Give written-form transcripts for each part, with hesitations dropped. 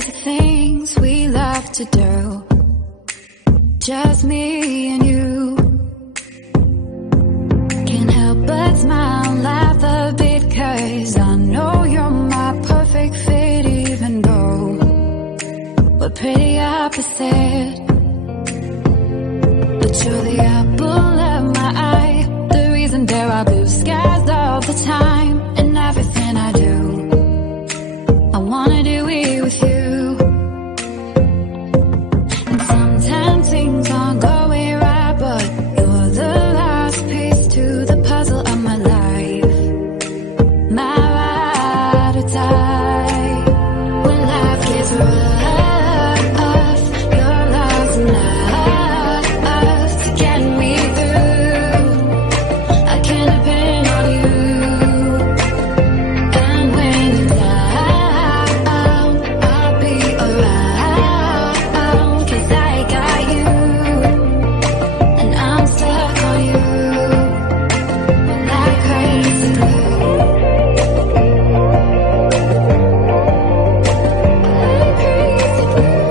crazy things we love to do, just me and you. Can't help but smile and laugh a bit, 'cause I know you're my perfect fit, even though we're pretty opposite. But you're the apple of my eye, the reason there are blue skies all the time. And everything I do, I wanna do it with you. And sometimes things aren't going right, but you're the last piece to the puzzle of my life. My ride or die. When life gets rough, your love's enough to get me through. I can depend on you. And when you're down, I'll be around, 'cause I got you. And I'm stuck on you like crazy glue. Like crazy glue.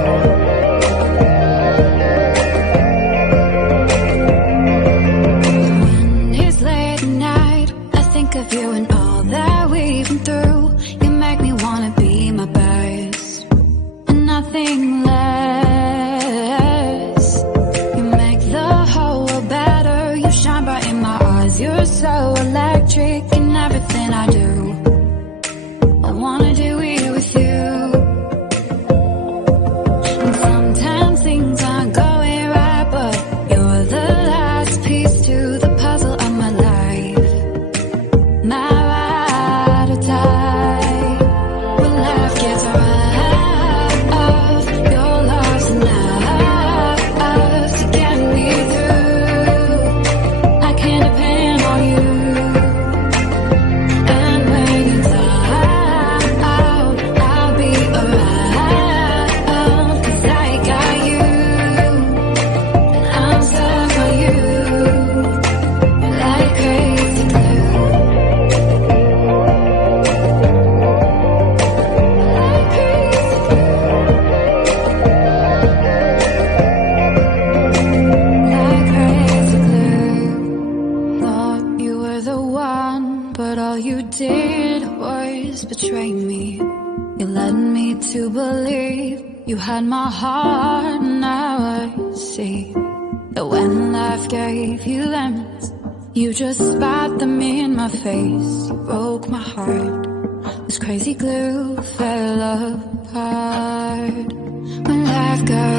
When it's late at night, I think of you and all that we've been through. You make me wanna be my best and nothing less. You make the whole world better. You shine bright in my eyes. You're so electric in everything I do. I wanna do it with you. And sometimes things aren't going right, but you're the last piece to the puzzle of my life. My ride or die. When life gets rough, your love's enough to get me through. I can depend on you. And when you're down, I'll be around, 'cause I got you. And I'm stuck on you like crazy glue. Like crazy glue. Like crazy glue. Thought you were the one, but all you did was betray me. You led me to believe you had my heart. Now I see that when life gave you lemons, you just spat them in my face. You broke my heart. This crazy glue fell apart. When life got